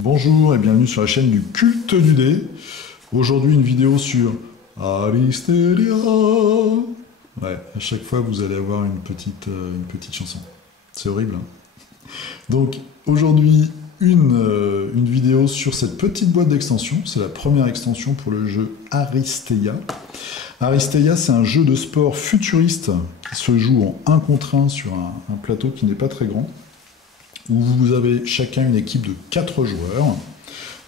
Bonjour et bienvenue sur la chaîne du culte du dé. Aujourd'hui une vidéo sur Aristeia. Ouais, à chaque fois vous allez avoir une petite chanson. C'est horrible, hein. Donc aujourd'hui une vidéo sur cette petite boîte d'extension. C'est la première extension pour le jeu Aristeia. Aristeia, c'est un jeu de sport futuriste qui se joue en 1 contre 1 sur un plateau qui n'est pas très grand, où vous avez chacun une équipe de 4 joueurs,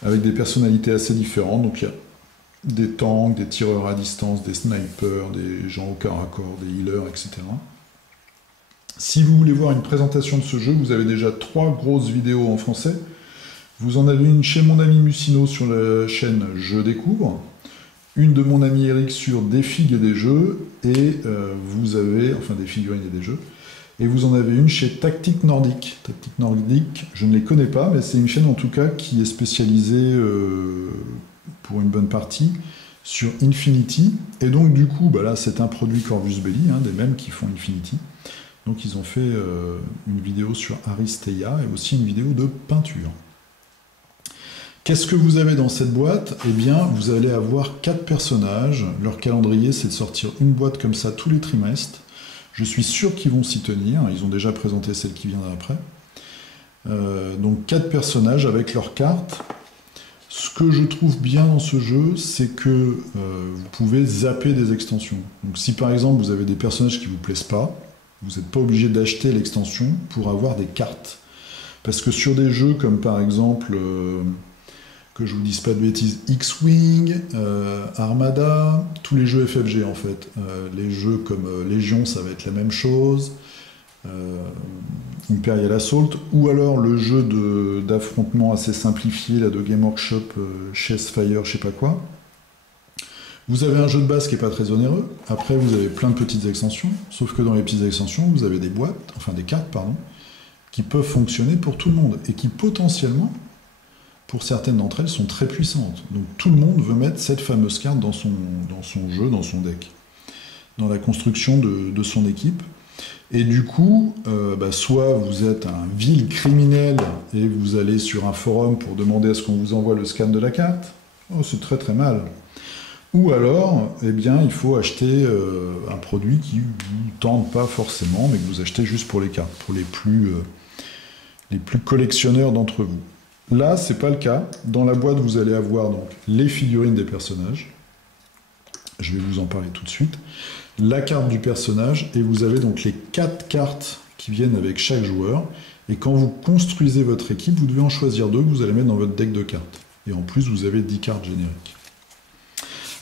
avec des personnalités assez différentes. Donc il y a des tanks, des tireurs à distance, des snipers, des gens au corps à corps, des healers, etc. Si vous voulez voir une présentation de ce jeu, vous avez déjà 3 grosses vidéos en français. Vous en avez une chez mon ami Mucino sur la chaîne Je Découvre, une de mon ami Eric sur des figues et des jeux, et vous avez, enfin des figurines et des jeux, et vous en avez une chez Tactique Nordique. Tactique Nordique, je ne les connais pas, mais c'est une chaîne en tout cas qui est spécialisée pour une bonne partie sur Infinity. Et donc du coup, bah là c'est un produit Corvus Belli, hein, des mêmes qui font Infinity. Donc ils ont fait une vidéo sur Aristeia et aussi une vidéo de peinture. Qu'est-ce que vous avez dans cette boîte? Eh bien, vous allez avoir 4 personnages. Leur calendrier, c'est de sortir une boîte comme ça tous les trimestres. Je suis sûr qu'ils vont s'y tenir. Ils ont déjà présenté celle qui viendra après. Donc 4 personnages avec leurs cartes. Ce que je trouve bien dans ce jeu, c'est que vous pouvez zapper des extensions. Donc si par exemple vous avez des personnages qui ne vous plaisent pas, vous n'êtes pas obligé d'acheter l'extension pour avoir des cartes. Parce que sur des jeux comme par exemple, que je vous dise pas de bêtises, X-Wing, Armada, tous les jeux FFG en fait. Les jeux comme Légion, ça va être la même chose. Imperial Assault, ou alors le jeu d'affrontement assez simplifié là, de Game Workshop, Chessfire, je sais pas quoi. Vous avez un jeu de base qui est pas très onéreux. Après, vous avez plein de petites extensions. Sauf que dans les petites extensions, vous avez des boîtes, enfin des cartes, pardon, qui peuvent fonctionner pour tout le monde et qui potentiellement, pour certaines d'entre elles, sont très puissantes. Donc tout le monde veut mettre cette fameuse carte dans son jeu, dans son deck, dans la construction de son équipe. Et du coup, soit vous êtes un vil criminel et vous allez sur un forum pour demander à ce qu'on vous envoie le scan de la carte. Oh, c'est très très mal. Ou alors, eh bien, il faut acheter un produit qui ne vous tente pas forcément, mais que vous achetez juste pour les cartes, pour les plus collectionneurs d'entre vous. Là, c'est pas le cas. Dans la boîte, vous allez avoir donc les figurines des personnages. Je vais vous en parler tout de suite. La carte du personnage, et vous avez donc les 4 cartes qui viennent avec chaque joueur. Et quand vous construisez votre équipe, vous devez en choisir 2 que vous allez mettre dans votre deck de cartes. Et en plus, vous avez 10 cartes génériques.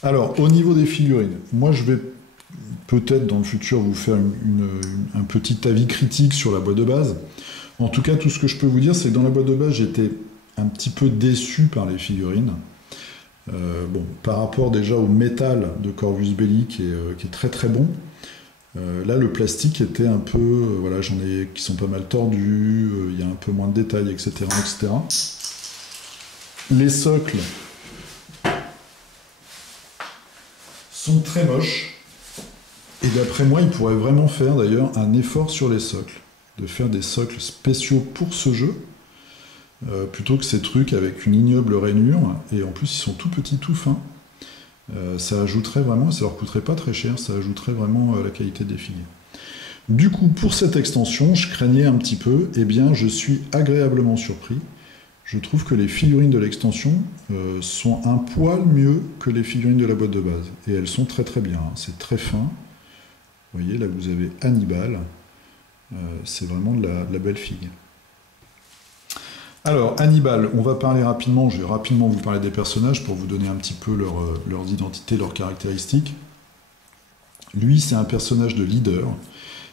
Alors, au niveau des figurines, moi je vais peut-être dans le futur vous faire un petit avis critique sur la boîte de base. En tout cas, tout ce que je peux vous dire, c'est que dans la boîte de base, j'étais un petit peu déçu par les figurines. Par rapport déjà au métal de Corvus Belli qui est très très bon. Là, le plastique était un peu, voilà, j'en ai qui sont pas mal tordus, il y a un peu moins de détails, etc., etc. Les socles sont très moches. Et d'après moi, il pourrait vraiment faire d'ailleurs un effort sur les socles, de faire des socles spéciaux pour ce jeu. Plutôt que ces trucs avec une ignoble rainure, et en plus ils sont tout petits, tout fins. Ça ajouterait vraiment, ça leur coûterait pas très cher, ça ajouterait vraiment la qualité des figures. Du coup, pour cette extension, je craignais un petit peu, et bien je suis agréablement surpris. Je trouve que les figurines de l'extension sont un poil mieux que les figurines de la boîte de base, et elles sont très très bien, hein. C'est très fin. Vous voyez, là vous avez Hannibal, c'est vraiment de la belle figue. Alors, Hannibal, on va parler rapidement, je vais rapidement vous parler des personnages pour vous donner un petit peu leurs identités, leurs caractéristiques. Lui, c'est un personnage de leader.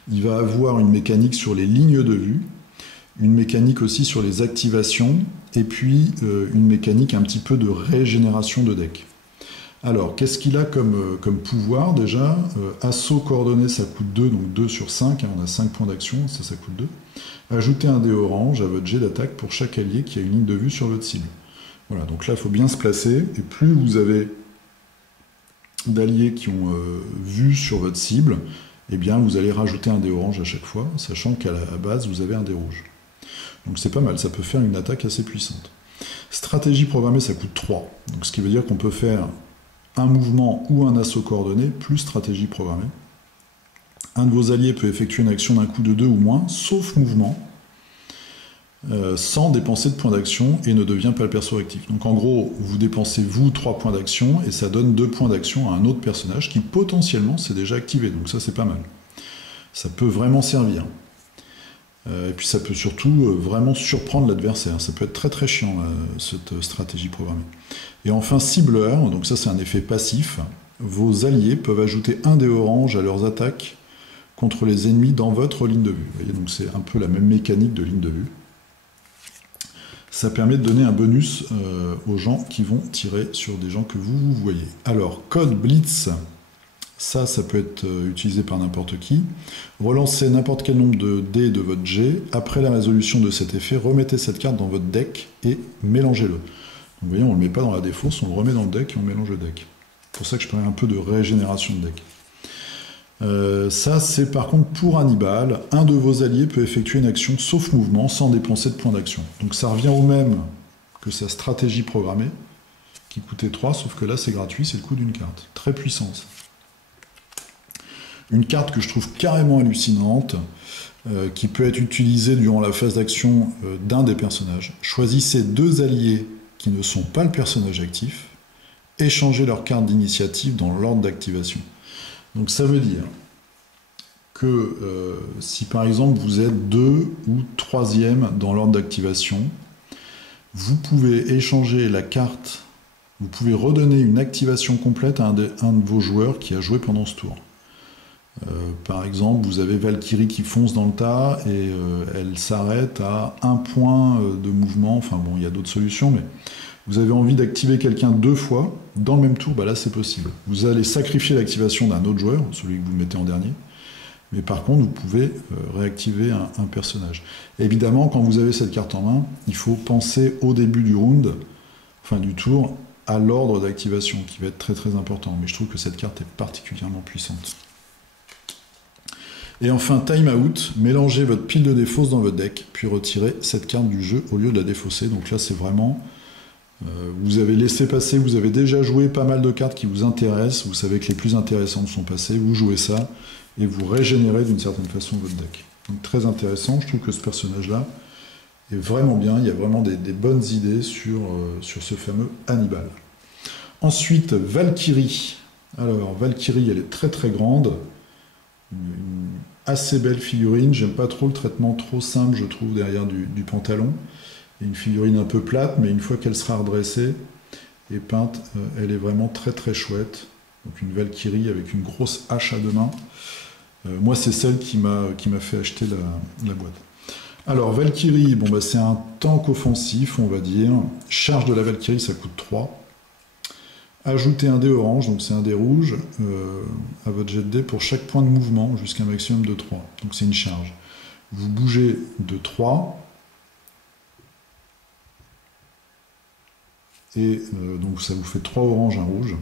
Il va avoir une mécanique sur les lignes de vue, une mécanique aussi sur les activations, et puis une mécanique un petit peu de régénération de deck. Alors, qu'est-ce qu'il a comme pouvoir déjà? Assaut coordonné, ça coûte 2, donc 2 sur 5, hein, on a 5 points d'action, ça coûte 2. Ajoutez un dé orange à votre jet d'attaque pour chaque allié qui a une ligne de vue sur votre cible. Voilà, donc là, il faut bien se placer, et plus vous avez d'alliés qui ont vue sur votre cible, eh bien, vous allez rajouter un dé orange à chaque fois, sachant qu'à la base, vous avez un dé rouge. Donc c'est pas mal, ça peut faire une attaque assez puissante. Stratégie programmée, ça coûte 3. Donc ce qui veut dire qu'on peut faire un mouvement ou un assaut coordonné plus stratégie programmée. Un de vos alliés peut effectuer une action d'un coup de 2 ou moins, sauf mouvement, sans dépenser de points d'action et ne devient pas le perso actif. Donc en gros, vous dépensez vous 3 points d'action et ça donne 2 points d'action à un autre personnage qui potentiellement s'est déjà activé. Donc ça c'est pas mal. Ça peut vraiment servir. Et puis ça peut surtout vraiment surprendre l'adversaire. Ça peut être très très chiant cette stratégie programmée. Et enfin cibleur, donc ça c'est un effet passif. Vos alliés peuvent ajouter un dé orange à leurs attaques contre les ennemis dans votre ligne de vue. Vous voyez, donc c'est un peu la même mécanique de ligne de vue. Ça permet de donner un bonus aux gens qui vont tirer sur des gens que vous voyez. Alors, code Blitz, ça peut être utilisé par n'importe qui. Relancez n'importe quel nombre de dés de votre jet. Après la résolution de cet effet, remettez cette carte dans votre deck et mélangez-le. Donc, vous voyez, on ne le met pas dans la défausse, on le remet dans le deck et on mélange le deck. C'est pour ça que je parlais un peu de régénération de deck. Ça, c'est par contre pour Hannibal. Un de vos alliés peut effectuer une action sauf mouvement sans dépenser de points d'action. Donc ça revient au même que sa stratégie programmée, qui coûtait 3, sauf que là c'est gratuit, c'est le coût d'une carte. Très puissante. Une carte que je trouve carrément hallucinante, qui peut être utilisée durant la phase d'action d'un des personnages. Choisissez 2 alliés qui ne sont pas le personnage actif, échangez leur carte d'initiative dans l'ordre d'activation. Donc ça veut dire que si par exemple vous êtes 2 ou 3e dans l'ordre d'activation, vous pouvez échanger la carte, vous pouvez redonner une activation complète à un de vos joueurs qui a joué pendant ce tour. Par exemple, vous avez Valkyrie qui fonce dans le tas et elle s'arrête à 1 point de mouvement, enfin bon, il y a d'autres solutions, mais vous avez envie d'activer quelqu'un 2 fois, dans le même tour, bah là c'est possible. Vous allez sacrifier l'activation d'un autre joueur, celui que vous mettez en dernier, mais par contre vous pouvez réactiver un personnage. Et évidemment, quand vous avez cette carte en main, il faut penser au début du round, enfin du tour, à l'ordre d'activation, qui va être très très important. Mais je trouve que cette carte est particulièrement puissante. Et enfin, time out, mélangez votre pile de défausse dans votre deck, puis retirez cette carte du jeu au lieu de la défausser. Donc là c'est vraiment... vous avez laissé passer, vous avez déjà joué pas mal de cartes qui vous intéressent, vous savez que les plus intéressantes sont passées, vous jouez ça, et vous régénérez d'une certaine façon votre deck. Donc très intéressant, je trouve que ce personnage-là est vraiment bien, il y a vraiment des bonnes idées sur ce fameux Hannibal. Ensuite, Valkyrie. Alors, Valkyrie, elle est très très grande, une assez belle figurine, j'aime pas trop le traitement trop simple, je trouve, derrière du pantalon. Une figurine un peu plate, mais une fois qu'elle sera redressée et peinte, elle est vraiment très très chouette. Donc une Valkyrie avec une grosse hache à 2 mains. Moi, c'est celle qui m'a fait acheter la boîte. Alors, Valkyrie, bon, bah, c'est un tank offensif, on va dire. Charge de la Valkyrie, ça coûte 3. Ajoutez un dé orange, donc c'est un dé rouge, à votre jet de dé pour chaque point de mouvement, jusqu'à un maximum de 3. Donc c'est une charge. Vous bougez de 3. Et donc ça vous fait 3 oranges, 1 rouge.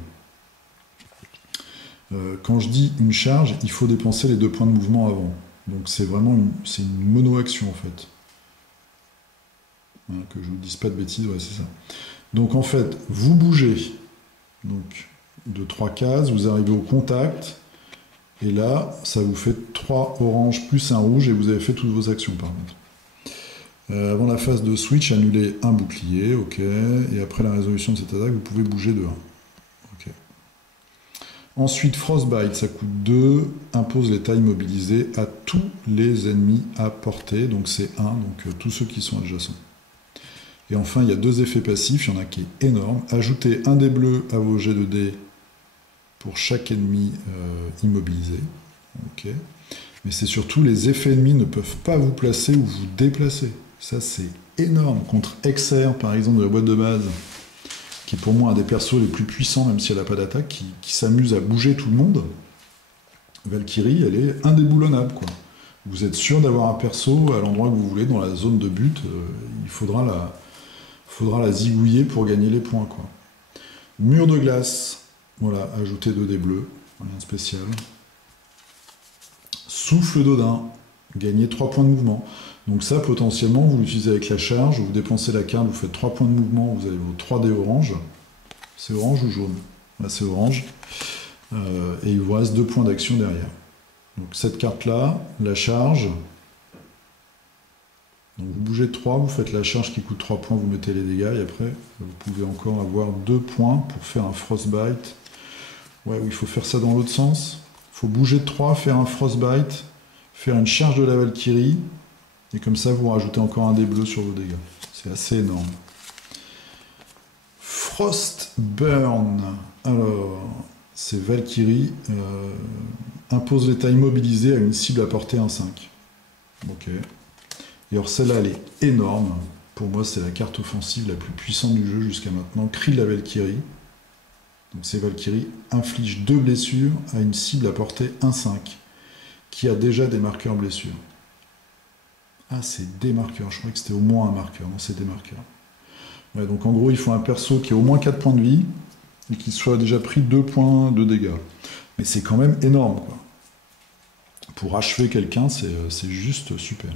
Quand je dis une charge, il faut dépenser les 2 points de mouvement avant. Donc c'est vraiment une mono-action en fait. Hein, que je ne vous dise pas de bêtises, ouais c'est ça. Donc en fait, vous bougez donc, de 3 cases, vous arrivez au contact, et là, ça vous fait 3 oranges plus 1 rouge, et vous avez fait toutes vos actions par contre. Avant la phase de switch, annulez un bouclier, ok, et après la résolution de cette attaque, vous pouvez bouger de 1. Okay. Ensuite, Frostbite, ça coûte 2, impose l'état immobilisé à tous les ennemis à portée, donc c'est 1, donc tous ceux qui sont adjacents. Et enfin, il y a 2 effets passifs, il y en a qui est énorme. Ajoutez un dé bleu à vos jets de dés pour chaque ennemi immobilisé. Okay. Mais c'est surtout les effets ennemis ne peuvent pas vous placer ou vous déplacer. Ça, c'est énorme. Contre XR, par exemple, de la boîte de base, qui est pour moi un des persos les plus puissants, même si elle n'a pas d'attaque, qui s'amuse à bouger tout le monde. Valkyrie, elle est indéboulonnable, quoi. Vous êtes sûr d'avoir un perso à l'endroit que vous voulez, dans la zone de but, il faudra la zigouiller pour gagner les points, quoi. Mur de glace, voilà, ajoutez 2 dés bleus, rien de spécial. Souffle d'Odin, gagnez 3 points de mouvement. Donc ça, potentiellement, vous l'utilisez avec la charge, vous dépensez la carte, vous faites 3 points de mouvement, vous avez vos 3 dés orange. C'est orange ou jaune? Là, c'est orange. Et il vous reste 2 points d'action derrière. Donc cette carte-là, la charge. Donc vous bougez de 3, vous faites la charge qui coûte 3 points, vous mettez les dégâts, et après, vous pouvez encore avoir 2 points pour faire un frostbite. Ouais, il faut faire ça dans l'autre sens. Il faut bouger de 3, faire un frostbite, faire une charge de la Valkyrie, et comme ça, vous rajoutez encore un dé bleu sur vos dégâts. C'est assez énorme. Frostburn. Alors, c'est Valkyrie. Impose l'état immobilisé à une cible à portée 1-5. Ok. Et alors celle-là, elle est énorme. Pour moi, c'est la carte offensive la plus puissante du jeu jusqu'à maintenant. Cri de la Valkyrie. Donc c'est Valkyrie inflige 2 blessures à une cible à portée 1-5, qui a déjà des marqueurs blessures. Ah, c'est des marqueurs. Je croyais que c'était au moins un marqueur. Non, c'est des marqueurs. Ouais, donc en gros, il faut un perso qui ait au moins 4 points de vie et qui soit déjà pris 2 points de dégâts. Mais c'est quand même énorme, quoi. Pour achever quelqu'un, c'est juste super.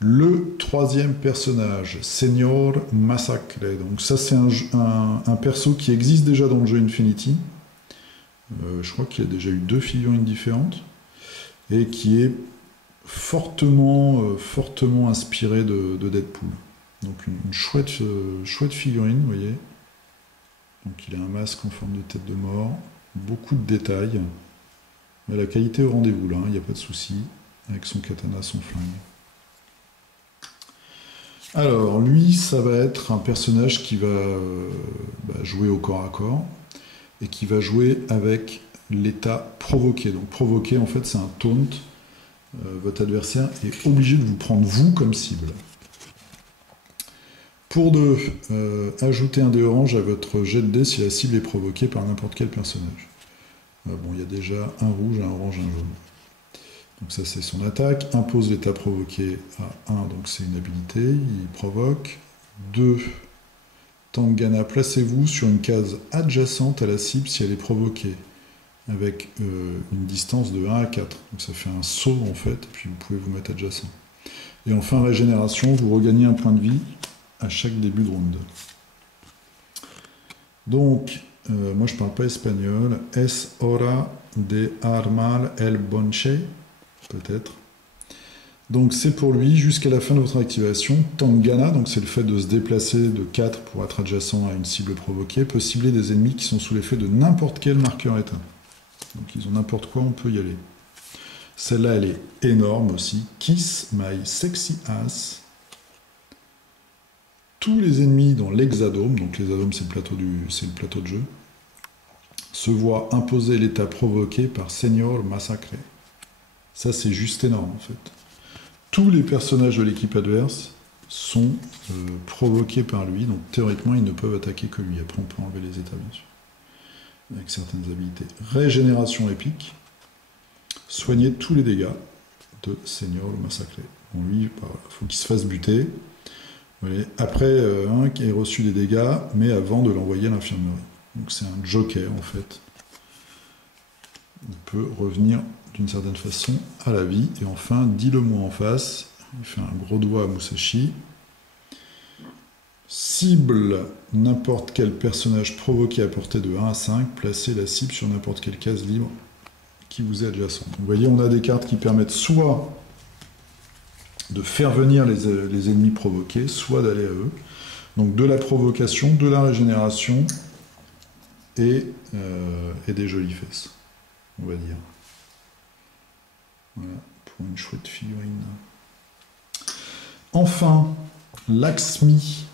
Le troisième personnage, Senior Massacre. Donc ça, c'est un perso qui existe déjà dans le jeu Infinity. Je crois qu'il a déjà eu 2 figurines différentes. Et qui est fortement inspiré de Deadpool. Donc une chouette figurine, vous voyez. Donc il a un masque en forme de tête de mort. Beaucoup de détails. Mais la qualité au rendez-vous, là, il n'y a pas de souci. Avec son katana, son flingue. Alors, lui, ça va être un personnage qui va jouer au corps à corps et qui va jouer avec l'état provoqué. Donc, provoqué, en fait, c'est un taunt. Votre adversaire est obligé de vous prendre vous comme cible. Pour 2, ajoutez un dé orange à votre jet de dés si la cible est provoquée par n'importe quel personnage. Bon, il y a déjà un rouge, un orange, un jaune. Donc ça, c'est son attaque. Impose l'état provoqué à 1, donc c'est une habilité. Il provoque. 2, Tangana, placez-vous sur une case adjacente à la cible si elle est provoquée, avec une distance de 1 à 4. Donc ça fait un saut, en fait, et puis vous pouvez vous mettre adjacent. Et enfin, régénération, vous regagnez un point de vie à chaque début de round. Donc, moi je parle pas espagnol. Es hora de armar el bonche, peut-être. Donc c'est pour lui, jusqu'à la fin de votre activation, Tangana, donc c'est le fait de se déplacer de 4 pour être adjacent à une cible provoquée, peut cibler des ennemis qui sont sous l'effet de n'importe quel marqueur éteint. Donc ils ont n'importe quoi, on peut y aller. Celle-là, elle est énorme aussi. Kiss my sexy ass. Tous les ennemis dans l'hexadome, donc l'hexadome c'est le plateau de jeu, se voient imposer l'état provoqué par Senior Massacre. Ça c'est juste énorme en fait. Tous les personnages de l'équipe adverse sont provoqués par lui, donc théoriquement ils ne peuvent attaquer que lui. Après on peut enlever les états bien sûr, avec certaines habilités. Régénération épique. Soigner tous les dégâts de Senior Massacre. Bon lui, il faut qu'il se fasse buter. Voyez, après, qui ait reçu des dégâts, mais avant de l'envoyer à l'infirmerie. Donc c'est un joker, en fait. Il peut revenir d'une certaine façon à la vie. Et enfin, dis-le-moi en face. Il fait un gros doigt à Musashi. Cible n'importe quel personnage provoqué à portée de 1 à 5. Placez la cible sur n'importe quelle case libre qui vous est adjacente. Donc, vous voyez, on a des cartes qui permettent soit de faire venir les ennemis provoqués, soit d'aller à eux. Donc de la provocation, de la régénération et des jolies fesses, on va dire. Voilà, pour une chouette figurine. Enfin, Laxmi.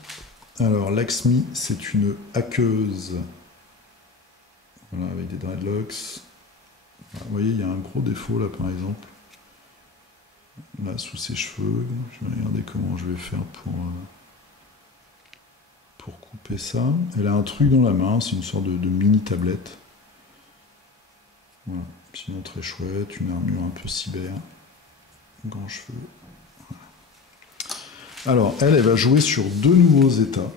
Alors Laxmi, c'est une hackeuse. Voilà, avec des dreadlocks. Voilà, vous voyez, il y a un gros défaut là par exemple. Là, sous ses cheveux, je vais regarder comment je vais faire pour couper ça. Elle a un truc dans la main, c'est une sorte de mini tablette. Voilà, sinon très chouette, une armure un peu cyber, grands cheveux. Voilà. Alors, elle va jouer sur 2 nouveaux états.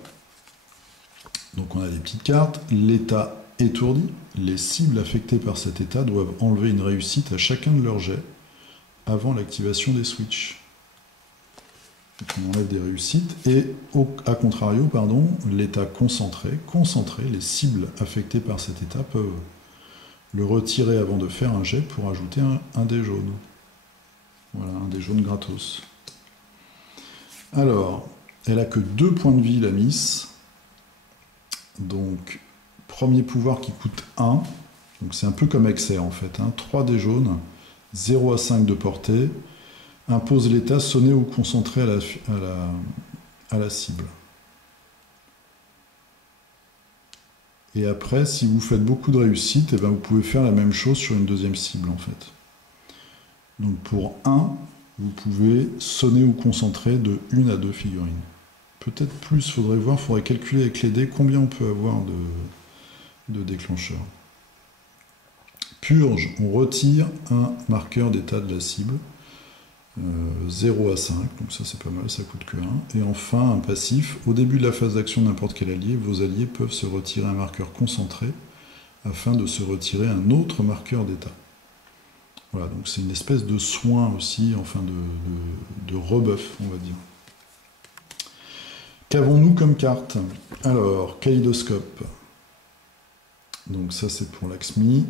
Donc on a des petites cartes. L'état étourdi. Les cibles affectées par cet état doivent enlever une réussite à chacun de leurs jets avant l'activation des switches. Donc on enlève des réussites. Et à contrario, pardon, l'état concentré, les cibles affectées par cet état peuvent le retirer avant de faire un jet pour ajouter un dé jaune. Voilà, un dé jaune gratos. Alors, elle a que 2 points de vie, la Miss. Donc, premier pouvoir qui coûte 1. Donc c'est un peu comme Exer en fait. 3 dés jaunes, 0 à 5 de portée. Impose l'état sonné ou concentré à la cible. Et après, si vous faites beaucoup de réussite, eh ben, vous pouvez faire la même chose sur une deuxième cible en fait. Donc pour 1, vous pouvez sonner ou concentrer de 1 à 2 figurines. Peut-être plus, faudrait calculer avec les dés combien on peut avoir de déclencheurs. Purge, on retire un marqueur d'état de la cible. 0 à 5, donc ça c'est pas mal, ça coûte que 1. Et enfin, un passif. Au début de la phase d'action de n'importe quel allié, vos alliés peuvent se retirer un marqueur concentré afin de se retirer un autre marqueur d'état. Voilà, donc c'est une espèce de soin aussi, enfin de rebuff, on va dire. Qu'avons-nous comme carte? Alors, Kaléidoscope. Donc ça c'est pour Laxmi.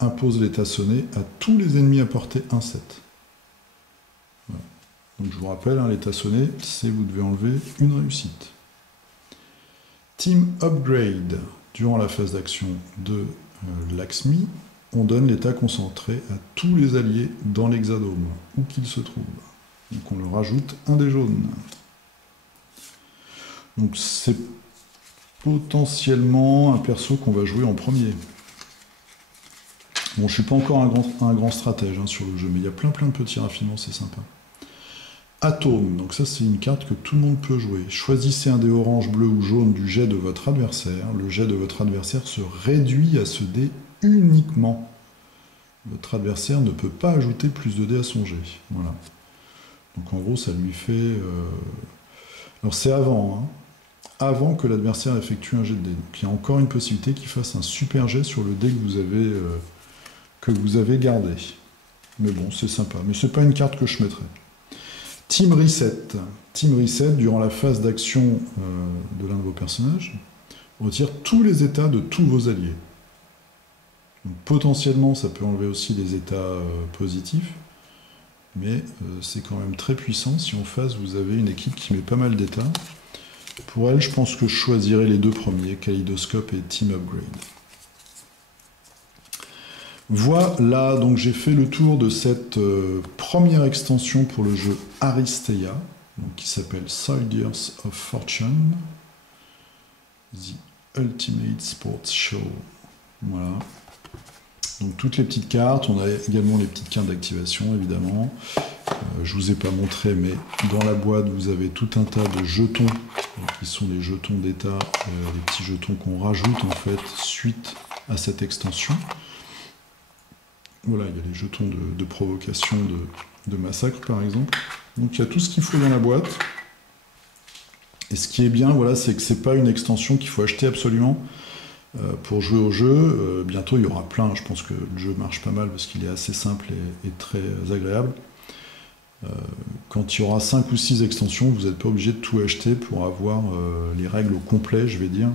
Impose l'état sonné à tous les ennemis à portée 1-7. Voilà. Donc je vous rappelle, l'état sonné, c'est vous devez enlever une réussite. Team Upgrade. Durant la phase d'action de Laxmi, on donne l'état concentré à tous les alliés dans l'hexadome, où qu'ils se trouvent. Donc on leur rajoute un dé jaune. Donc c'est potentiellement un perso qu'on va jouer en premier. Bon, je ne suis pas encore un grand stratège sur le jeu, mais il y a plein de petits raffinements, c'est sympa. Atome, donc ça c'est une carte que tout le monde peut jouer. Choisissez un dé orange, bleu ou jaune du jet de votre adversaire. Le jet de votre adversaire se réduit à ce dé uniquement. Votre adversaire ne peut pas ajouter plus de dés à son jet. Voilà. Donc en gros, ça lui fait... Alors c'est avant, avant que l'adversaire effectue un jet de dé. Donc il y a encore une possibilité qu'il fasse un super jet sur le dé que vous avez gardé. Mais bon, c'est sympa. Mais c'est pas une carte que je mettrais. Team Reset. Team Reset, durant la phase d'action de l'un de vos personnages, retire tous les états de tous vos alliés. Donc, potentiellement, ça peut enlever aussi les états positifs, mais c'est quand même très puissant. Si en face, vous avez une équipe qui met pas mal d'états, pour elle, je pense que je choisirais les 2 premiers, Kaléidoscope et Team Upgrade. Voilà, donc j'ai fait le tour de cette première extension pour le jeu Aristeia, donc qui s'appelle Soldiers of Fortune, The Ultimate Sports Show. Voilà. Donc toutes les petites cartes, on a également les petites cartes d'activation, évidemment. Je ne vous ai pas montré, mais dans la boîte, vous avez tout un tas de jetons, qui sont les jetons d'état, les petits jetons qu'on rajoute en fait suite à cette extension. Voilà, il y a les jetons de provocation, de massacre par exemple. Donc il y a tout ce qu'il faut dans la boîte. Et ce qui est bien, voilà, c'est que c'est pas une extension qu'il faut acheter absolument pour jouer au jeu. Bientôt il y aura plein, je pense que le jeu marche pas mal parce qu'il est assez simple et très agréable. Quand il y aura 5 ou 6 extensions, vous n'êtes pas obligé de tout acheter pour avoir les règles au complet, je vais dire.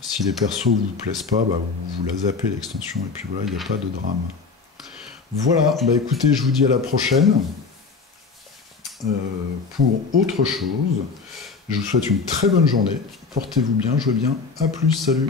Si les persos ne vous plaisent pas, vous la zappez l'extension et puis voilà, il n'y a pas de drame. Voilà, écoutez, je vous dis à la prochaine pour autre chose. Je vous souhaite une très bonne journée. Portez-vous bien, jouez bien. À plus, salut.